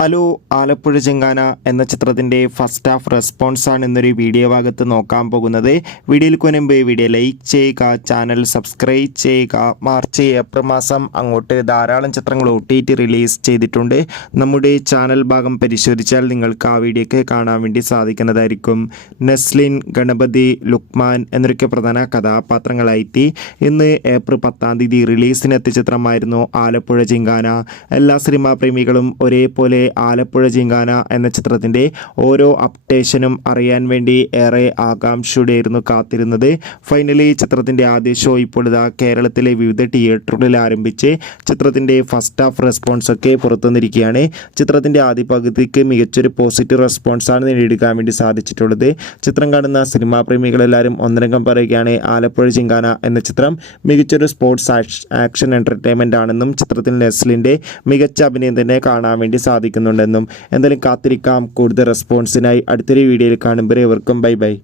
Hello, Alappuzha ചെങ്കാന എന്ന ചിത്രത്തിൻ്റെ first half റെസ്പോൺസാണ് ഇന്നൊരു വീഡിയോ ഭാഗത്ത് നോക്കാൻ പോകുന്നത്. വീഡിയോയിൽ മുൻപ് വീഡിയോ ലൈക്ക് ചെയ്യുക, ചാനൽ സബ്സ്ക്രൈബ് ചെയ്യുക. മാർച്ച് ഏപ്രിൽ മാസം അങ്ങോട്ട് ധാരാളം ചിത്രങ്ങൾ OTT റിലീസ് ചെയ്തിട്ടുണ്ട്. നമ്മുടെ ചാനൽ ഭാഗം പരിശോധിച്ചാൽ നിങ്ങൾക്ക് ആ വീഡിയോക്ക് കാണാൻ വേണ്ടി സാധിക്കുന്നതായിരിക്കും. നെസ്ലിൻ, ഗണപതി, ലുക്മാൻ എന്നൊക്കെ പ്രധാന കഥാപാത്രങ്ങളായിട്ട് ഇന്ന് ഏപ്രിൽ 10 റിലീസിനെത്തിയ ചിത്രമായിരുന്നു ആലപ്പുഴ ചെങ്കാന. എല്ലാ സിനിമാ പ്രേമികളും ഒരേപോലെ ആലപ്പുഴ ചെങ്കാന എന്ന ചിത്രത്തിൻ്റെ ഓരോ അപ്ഡേഷനും അറിയാൻ വേണ്ടി ഏറെ ആകാംക്ഷയോടെയായിരുന്നു കാത്തിരുന്നത്. ഫൈനലി ചിത്രത്തിൻ്റെ ആദ്യ ഷോ ഇപ്പോൾ ഇതാ കേരളത്തിലെ വിവിധ തിയേറ്ററുകളിൽ ആരംഭിച്ച് ചിത്രത്തിൻ്റെ ഫസ്റ്റ് ഹാഫ് റെസ്പോൺസൊക്കെ പുറത്തുവന്നിരിക്കുകയാണ്. ചിത്രത്തിൻ്റെ ആദ്യ പകുതിക്ക് മികച്ചൊരു പോസിറ്റീവ് റെസ്പോൺസാണ് നേടിയെടുക്കാൻ വേണ്ടി സാധിച്ചിട്ടുള്ളത്. ചിത്രം കാണുന്ന സിനിമാ പ്രേമികളെല്ലാവരും ഒന്നരംഗം പറയുകയാണ് ആലപ്പുഴ ചെങ്കാന എന്ന ചിത്രം മികച്ചൊരു സ്പോർട്സ് ആക്ഷൻ എൻ്റർടൈൻമെൻ്റ് ആണെന്നും ചിത്രത്തിൽ നെസ്ലിൻ്റെ മികച്ച അഭിനയം തന്നെ കാണാൻ വേണ്ടി സാധിക്കുന്നുണ്ടെന്നും. എന്തായാലും കാത്തിരിക്കാം കൂടുതൽ റെസ്പോൺസിനായി. അടുത്തൊരു വീഡിയോയിൽ കാണുമ്പോൾ ഇവർക്കും ബൈ ബൈ.